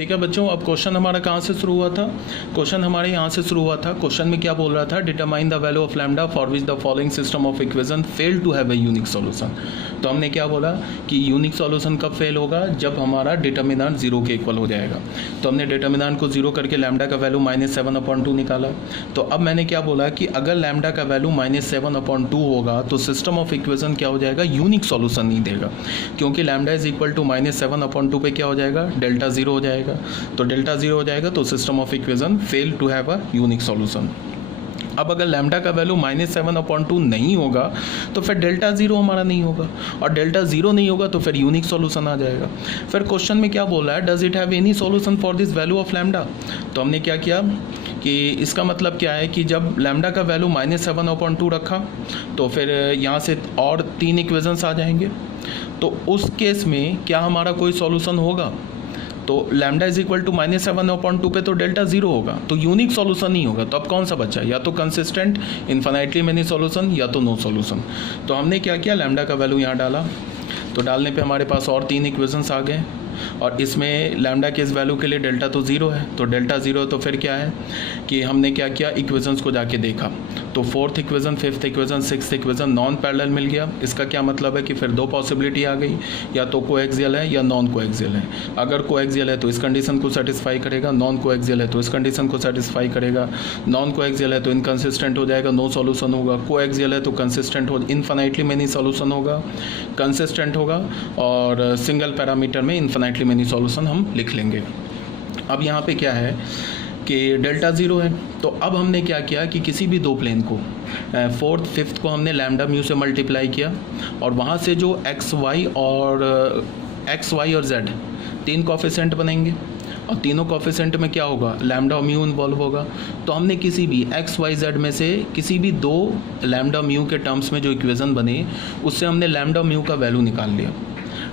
ठीक है बच्चों, अब क्वेश्चन हमारा कहाँ से शुरू हुआ था? क्वेश्चन हमारे यहाँ से शुरू हुआ था। क्वेश्चन में क्या बोल रहा था? Determine the value of lambda for which the following system of equation fail to have a unique solution. तो हमने क्या बोला कि यूनिक सॉल्यूशन कब फेल होगा? जब हमारा डिटर्मिनेंट जीरो के इक्वल हो जाएगा। तो हमने डिटर्मिनेंट को जीरो करके लैम्डा का वैल्यू -7/2 निकाला। तो अब मैंने क्या बोला कि अगर लैम्डा का वैल्यू -7/2 होगा तो सिस्टम ऑफ इक्वेशन क्या हो जाएगा? यूनिक सॉल्यूशन नहीं देगा, क्योंकि लैम्डा इज इक्वल टू -7/2 पे क्या हो जाएगा? डेल्टा जीरो हो जाएगा। तो डेल्टा जीरो हो जाएगा तो system of equation fail to have a unique solution. अब अगर लैम्डा का वैल्यू -7/2 नहीं होगा तो फिर डेल्टा जीरो हमारा नहीं होगा, और डेल्टा जीरो नहीं होगा तो फिर यूनिक सॉल्यूशन आ जाएगा। फिर क्वेश्चन में क्या बोल रहा है? Does it have any solution for this value of lambda. तो हमने क्या किया कि इसका मतलब क्या है कि जब लैम्डा का वैल्यू -7/2 रखा तो फिर यहाँ से और 3 इक्वेशंस आ जाएंगे। तो उस केस में क्या हमारा कोई सॉल्यूशन होगा? तो लैम्डा इज इक्वल टू -7/2 पे तो डेल्टा जीरो होगा, तो यूनिक सॉल्यूशन नहीं होगा। तो अब कौन सा बचा? या तो कंसिस्टेंट, इन्फिनाइटली मेनी सॉल्यूशन, या तो नो सॉल्यूशन। तो हमने क्या किया? लैम्डा का वैल्यू यहाँ डाला। तो डालने पे हमारे पास और 3 इक्वेशंस आ गए, और इसमें लैम्डा के इस वैल्यू के लिए डेल्टा तो ज़ीरो है। तो डेल्टा ज़ीरो तो फिर क्या है कि हमने क्या किया? इक्वेशंस को जाके देखा। तो 4th equation, 5th equation, 6th equation non parallel मिल गया। इसका क्या मतलब है कि फिर 2 पॉसिबिलिटी आ गई, या तो कोएक्सियल है या नॉन कोएक्सियल है। अगर कोएक्सियल है तो इस कंडीशन को सेटिस्फाई करेगा, नॉन कोएक्सियल है तो इस कंडीशन को सेटिस्फाई करेगा। नॉन कोएक्सियल है तो इनकंसिस्टेंट हो जाएगा, नो सॉल्यूशन होगा। कोएक्सियल है तो कंसिस्टेंट हो, इनफिनाइटली मेनी सॉल्यूशन होगा, कंसिस्टेंट होगा, और सिंगल पैरामीटर में इनफिनाइटली मेनी सॉल्यूशन हम लिख लेंगे। अब यहाँ पे क्या है कि डेल्टा ज़ीरो है। तो अब हमने क्या किया कि किसी भी 2 प्लेन को 4th 5th को हमने लैम्डा म्यू से मल्टीप्लाई किया, और वहाँ से जो एक्स वाई और जेड 3 कोफिशिएंट बनेंगे, और तीनों कोफिशिएंट में क्या होगा? लैम्डा और म्यू इन्वॉल्व होगा। तो हमने किसी भी एक्स वाई जेड में से किसी भी 2 लैम्डा म्यू के टर्म्स में जो इक्वेशन बने उससे हमने लैम्डा म्यू का वैल्यू निकाल लिया,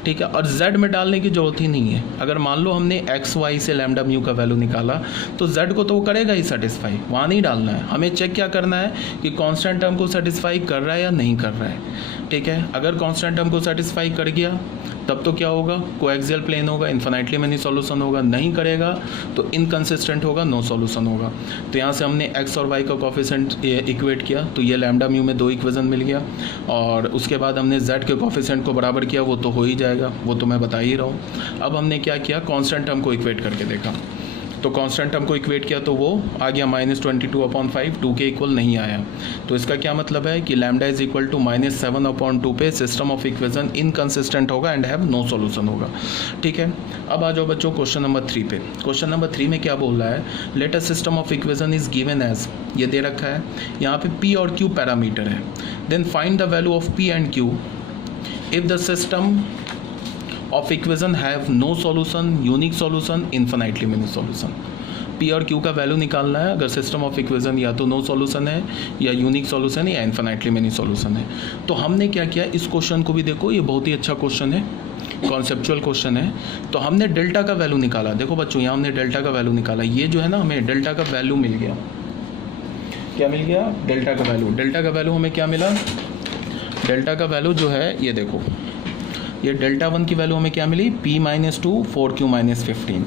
ठीक है। और z में डालने की ज़रूरत ही नहीं है। अगर मान लो हमने एक्स वाई से लैम्डा म्यू का वैल्यू निकाला तो z को तो वो करेगा ही सेटिस्फाई, वहाँ नहीं डालना है। हमें चेक क्या करना है कि कांस्टेंट टर्म को सेटिस्फाई कर रहा है या नहीं कर रहा है, ठीक है। अगर कांस्टेंट टर्म को सेटिस्फाई कर गया तब तो क्या होगा? कोएक्सियल प्लेन होगा, इन्फिनाइटली मेनी सॉल्यूशन होगा। नहीं करेगा तो इनकंसिस्टेंट होगा, नो सॉल्यूशन होगा। तो यहाँ से हमने x और y का कोफिशिएंट इक्वेट किया, तो ये लैम्डा म्यू में 2 इक्वेशन मिल गया। और उसके बाद हमने z के कोफिशिएंट को बराबर किया, वो तो हो ही जाएगा, वो तो मैं बता ही रहा हूँ। अब हमने क्या किया? कांस्टेंट टर्म को इक्वेट करके देखा। तो कांस्टेंट टर्म को इक्वेट किया तो वो आ गया -22/5, 2 के इक्वल नहीं आया। तो इसका क्या मतलब है कि लैम्डा इज इक्वल टू -7/2 पे सिस्टम ऑफ इक्वेशन इनकंसिस्टेंट होगा एंड हैव नो सॉल्यूशन होगा, ठीक है। अब आ जाओ बच्चों क्वेश्चन नंबर 3 पे। क्वेश्चन नंबर 3 में क्या बोल रहा है? Let a system of equation is given as, ये दे रखा है यहाँ पे p और q पैरामीटर है। Then find the value of p and q if the system of equation have no solution, unique solution, infinitely many solution. p और q का वैल्यू निकालना है अगर सिस्टम ऑफ इक्वेशन या तो नो सॉल्यूशन है, या यूनिक सॉल्यूशन है, या इन्फिनाइटली मेनी सॉल्यूशन है। तो हमने क्या किया? इस क्वेश्चन को भी देखो, ये बहुत ही अच्छा क्वेश्चन है, कॉन्सेप्चुअल क्वेश्चन है। तो हमने डेल्टा का वैल्यू निकाला। देखो बच्चों, यहाँ हमने डेल्टा का वैल्यू निकाला। ये जो है ना, हमें डेल्टा का वैल्यू मिल गया। क्या मिल गया? डेल्टा का वैल्यू। डेल्टा का वैल्यू हमें क्या मिला? डेल्टा का वैल्यू जो है ये देखो, ये डेल्टा 1 की वैल्यू हमें क्या मिली? p-2 4q - 15।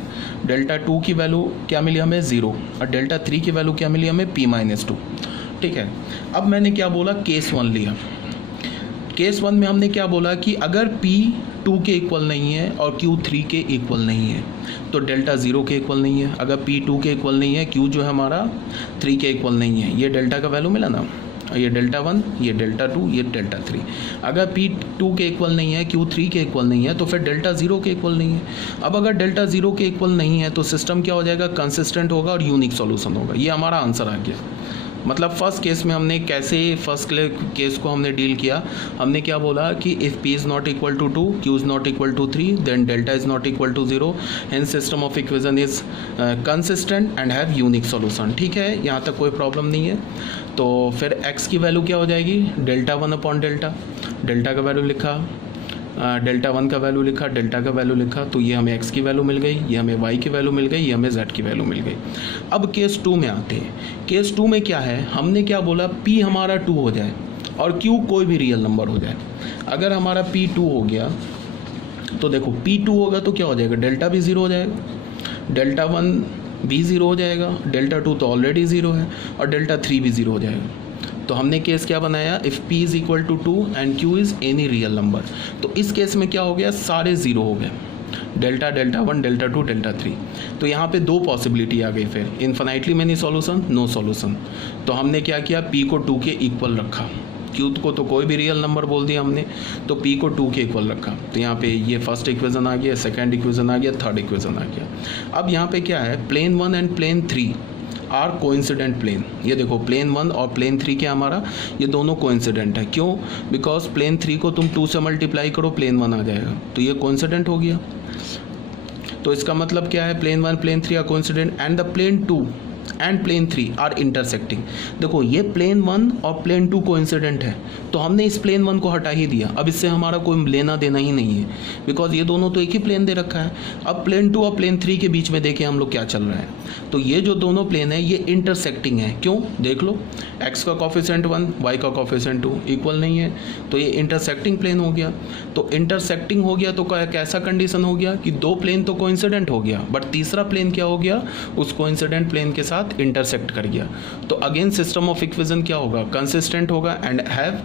डेल्टा 2 की वैल्यू क्या मिली हमें? 0। और डेल्टा 3 की वैल्यू क्या मिली हमें? p-2, ठीक है। अब मैंने क्या बोला? केस 1 लिया। केस 1 में हमने क्या बोला कि अगर p 2 के इक्वल नहीं है और q 3 के इक्वल नहीं है तो डेल्टा 0 के इक्वल नहीं है। अगर p 2 के इक्वल नहीं है, q जो है हमारा 3 के इक्वल नहीं है। ये डेल्टा का वैल्यू मिला ना, ये डेल्टा 1, ये डेल्टा 2, ये डेल्टा 3। अगर p 2 के इक्वल नहीं है, q 3 के इक्वल नहीं है, तो फिर डेल्टा 0 के इक्वल नहीं है। अब अगर डेल्टा 0 के इक्वल नहीं है तो सिस्टम क्या हो जाएगा? कंसिस्टेंट होगा और यूनिक सॉल्यूशन होगा। ये हमारा आंसर आ गया। मतलब फर्स्ट केस में हमने कैसे फर्स्ट केस को हमने डील किया? हमने क्या बोला कि if p is not equal to 2, q is not equal to 3, then delta is not equal to 0, hence system of equation is consistent and have unique solution, ठीक है। यहाँ तक कोई प्रॉब्लम नहीं है। तो फिर x की वैल्यू क्या हो जाएगी? डेल्टा 1/डेल्टा। डेल्टा का वैल्यू लिखा, डेल्टा 1 का वैल्यू लिखा, डेल्टा का वैल्यू लिखा, तो ये हमें x की वैल्यू मिल गई, ये हमें y की वैल्यू मिल गई, ये हमें z की वैल्यू मिल गई। अब केस 2 में आते हैं। केस 2 में क्या है? हमने क्या बोला? p हमारा 2 हो जाए और q कोई भी रियल नंबर हो जाए। अगर हमारा p 2 हो गया तो देखो p 2 होगा तो क्या हो जाएगा? डेल्टा भी 0 हो जाएगा। डेल्टा 1 भी ज़ीरो हो जाएगा, डेल्टा 2 तो ऑलरेडी ज़ीरो है, और डेल्टा 3 भी ज़ीरो हो जाएगा। तो हमने केस क्या बनाया, if p is equal to 2 and q is any real number. तो इस केस में क्या हो गया, सारे ज़ीरो हो गए, डेल्टा 1, डेल्टा 2, डेल्टा 3। तो यहाँ पे दो पॉसिबिलिटी आ गई, फिर infinitely many solution, no solution. तो हमने क्या किया, p को 2 के इक्वल रखा, q को तो कोई भी रियल नंबर बोल दिया हमने, तो p को 2 के इक्वल रखा। तो यहाँ पे ये फर्स्ट इक्वेशन आ गया, सेकंड इक्वेशन आ गया, थर्ड इक्वेशन आ गया। अब यहाँ पे क्या है, plane 1 and plane 3 are coincident plane. ये देखो प्लेन 1 और प्लेन 3 क्या हमारा, ये दोनों कोइंसिडेंट है। क्यों, बिकॉज प्लेन 3 को तुम 2 से मल्टीप्लाई करो, प्लेन 1 आ जाएगा, तो ये कोइंसिडेंट हो गया। तो इसका मतलब क्या है, plane 1 plane 3 are coincident and the plane 2 and plane 3 are intersecting. देखो ये प्लेन 1 और प्लेन 2 कोइंसिडेंट है, तो हमने इस प्लेन 1 को हटा ही दिया, अब इससे हमारा कोई लेना देना ही नहीं है, बिकॉज ये दोनों तो एक ही प्लेन दे रखा है। अब प्लेन 2 और प्लेन 3 के बीच में देखें हम लोग क्या चल रहा है, तो ये जो दोनों प्लेन है ये इंटरसेक्टिंग है। क्यों, देख लो, x का कोफिशिएंट 1, y का कोफिशिएंट 2 इक्वल नहीं है, तो ये इंटरसेक्टिंग प्लेन हो गया। तो इंटरसेक्टिंग हो गया तो कैसा कंडीशन हो गया कि दो प्लेन तो कोइंसिडेंट हो गया, बट तीसरा प्लेन क्या हो गया, उस कोइंसिडेंट प्लेन के साथ इंटरसेक्ट कर गया। तो अगेन सिस्टम ऑफ इक्वेशन क्या होगा, कंसिस्टेंट होगा and have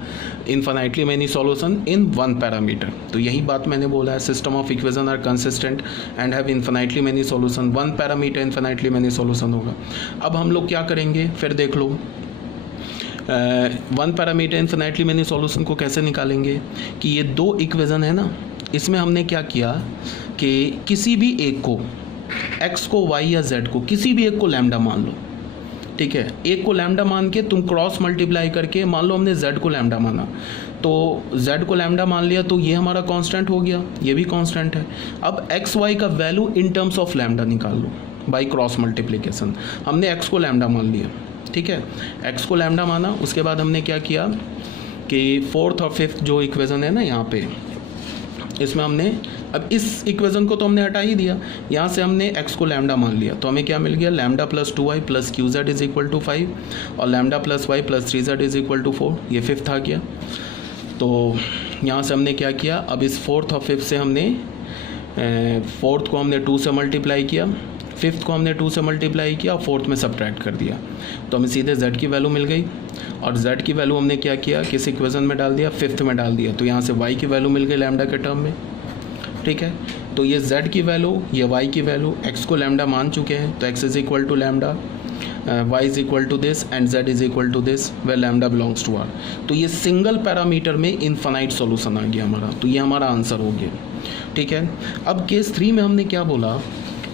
infinitely many solution in one parameter. तो यही बात मैंने बोला है, system of equation are consistent and have infinitely many solution, one parameter infinitely many solution होगा। अब हम लोग क्या करेंगे, फिर देख लो one parameter infinitely many solution को कैसे निकालेंगे, कि ये दो इक्वेशन है ना, इसमें हमने क्या किया कि किसी भी एक को, x को, y या z को, किसी भी एक को लैम्डा मान लो, ठीक है। एक को लैम्डा मान के तुम क्रॉस मल्टीप्लाई करके, मान लो हमने z को लैम्डा माना, तो z को लैम्डा मान लिया, तो ये हमारा कांस्टेंट हो गया, ये भी कांस्टेंट है। अब x y का value in terms of lambda निकाल लो बाई क्रॉस मल्टीप्लिकेशन। हमने x को लैम्डा मान लिया, ठीक है, x को लैम्डा माना। उसके बाद हमने क्या किया कि फोर्थ और फिफ्थ जो इक्वेशन है ना यहाँ पे, इसमें हमने, अब इस इक्वेशन को तो हमने हटा ही दिया, यहाँ से हमने x को लैम्डा मान लिया, तो हमें क्या मिल गया, lambda plus 2y plus q z is equal to 5 और lambda plus y plus 3z is equal to 4, ये फिफ्थ आ गया। तो यहाँ से हमने क्या किया, अब इस फोर्थ और फिफ्थ से हमने, फोर्थ को हमने 2 से मल्टीप्लाई किया, फिफ्थ को हमने 2 से मल्टीप्लाई किया, फोर्थ में सब्ट्रैक्ट कर दिया, तो हमें सीधे z की वैल्यू मिल गई। और z की वैल्यू हमने क्या किया, किस इक्वेशन में डाल दिया, फिफ्थ में डाल दिया, तो यहाँ से y की वैल्यू मिल गई लैम्डा के टर्म में, ठीक है। तो ये z की वैल्यू, ये y की वैल्यू, x को लैम्डा मान चुके हैं, तो x is equal to lambda, y is equal to this and z is equal to this way lambda belongs to r। तो ये सिंगल पैरामीटर में इनफाइनाइट सॉल्यूशन आ गया हमारा, तो ये हमारा आंसर हो गया, ठीक है। अब केस 3 में हमने क्या बोला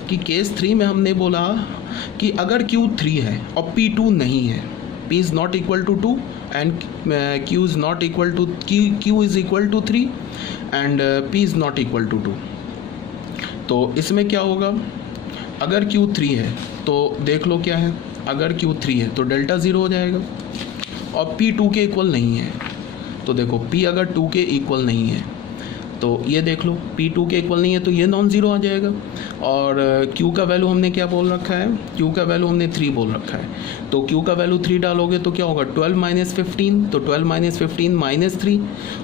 कि केस 3 में हमने बोला कि अगर Q3 है और P2 नहीं है, P is not equal to 2 and Q is not equal to, Q is equal to 3 and P is not equal to 2। तो इसमें क्या होगा, अगर Q3 है तो देख लो क्या है, अगर Q3 है तो डेल्टा 0 हो जाएगा और P 2 के इक्वल नहीं है, तो देखो P अगर 2 के इक्वल नहीं है तो ये देख लो P 2 के इक्वल नहीं है, तो ये नॉन ज़ीरो आ जाएगा। और Q का वैल्यू हमने क्या बोल रखा है, Q का वैल्यू हमने 3 बोल रखा है, तो Q का वैल्यू 3 डालोगे तो क्या होगा, 12 माइनस 15, तो 12 माइनस 15 माइनस 3,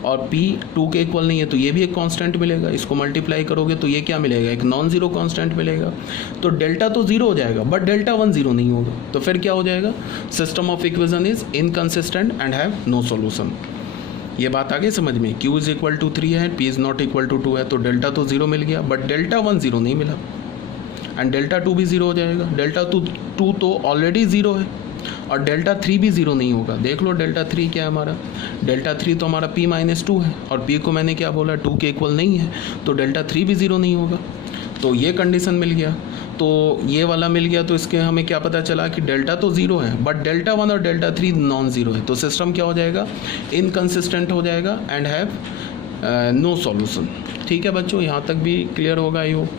और P 2 के इक्वल नहीं है, तो ये भी एक कांस्टेंट मिलेगा, इसको मल्टीप्लाई करोगे तो ये क्या मिलेगा, एक नॉन ज़ीरो कांस्टेंट मिलेगा। तो डेल्टा तो ज़ीरो हो जाएगा, बट डेल्टा 1 ज़ीरो नहीं होगा, तो फिर क्या हो जाएगा, system of equation is inconsistent and have no solution. ये बात आगे समझ में, Q इज़ इक्वल टू 3 है, P is not equal to 2 है, तो डेल्टा तो 0 मिल गया, बट डेल्टा 1 ज़ीरो नहीं मिला एंड डेल्टा 2 भी 0 हो जाएगा। डेल्टा 2 तो ऑलरेडी 0 है और डेल्टा 3 भी 0 नहीं होगा। देख लो डेल्टा 3 क्या है हमारा, डेल्टा 3 तो हमारा P माइनस 2 है और P को मैंने क्या बोला, 2 के इक्वल नहीं है, तो डेल्टा 3 भी 0 नहीं होगा। तो ये कंडीशन मिल गया, तो ये वाला मिल गया, तो इसके हमें क्या पता चला कि डेल्टा तो 0 है बट डेल्टा 1 और डेल्टा 3 नॉन ज़ीरो है, तो सिस्टम क्या हो जाएगा, इनकंसिस्टेंट हो जाएगा एंड हैव नो सॉल्यूशन। ठीक है बच्चों, यहाँ तक भी क्लियर होगा आई होप।